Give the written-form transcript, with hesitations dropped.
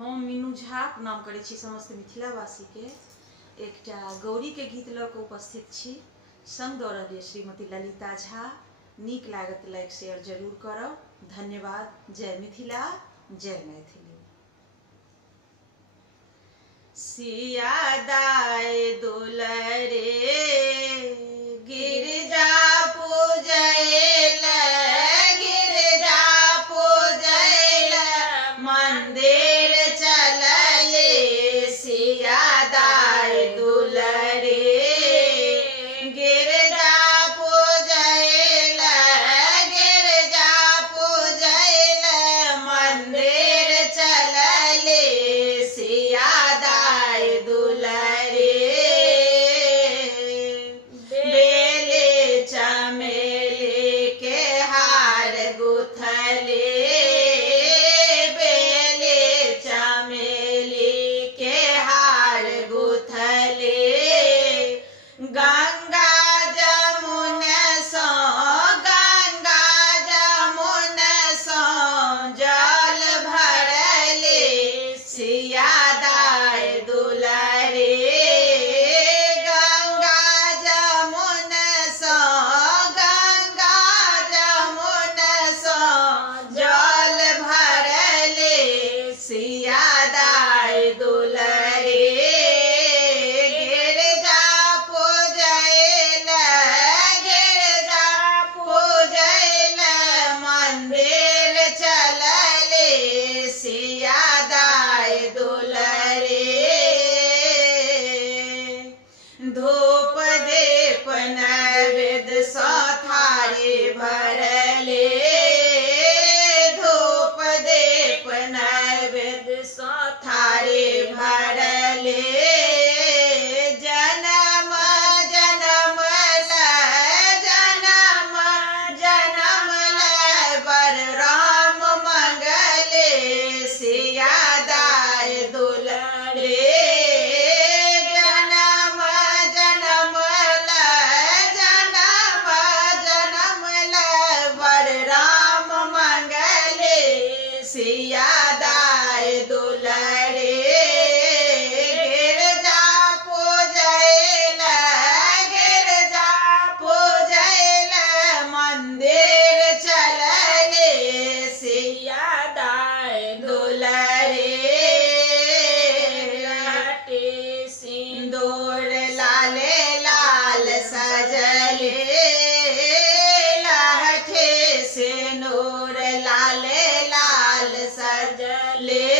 हम मीनू झा प्रणाम करै छी समस्त मिथिलावासी के। एकटा गौरी के गीत लऽ कऽ उपस्थित छी। संग दऽ रहल श्रीमती ललिता झा। नीक लागत लाइक शेयर जरूर करब। धन्यवाद। जय मिथिला, जय मैथिली। सिया दाय दुलरे गिरजा पूजैल, गिरजा पूजैल मंदिर चलले। सिया दाय दुलरे गिरजा पूजैल, गिरजा पूजैल मंदिर चलले। सिया दाय दुलरे बेले चमेली के हार गुथले, बेले चमेली के हार गुथले। गंगा जमुन सो, गंगा जमुन सो जल भरले। सिया दाय दुलरे गंगा जमुन सो, गंगा जमुन सो जल भरले। सिया दाय दुलरे गिरजा पूजैल, गिरजा पूजैल मंदिर चलले। सिया दाय दुलरे धूप दीप नैवेद्य सो थारी भरले, धूप दीप नैवेद्य सो थारी भरले। जन्म जन्म लय, जन्म जन्म लय बर राम मंगले। सिया दाय दुलरे जन्म जन्म लय, जन्म जन्म लय बर राम मंगले। सिया दाय दुलरे गिरजा पूजैल, गिरजा पूजैल मंदिर चलले। सिया दाय दुलरे लाटे सिंदूर लाले लाल सजले, लाटे सिंदूर लाले लाल सजले।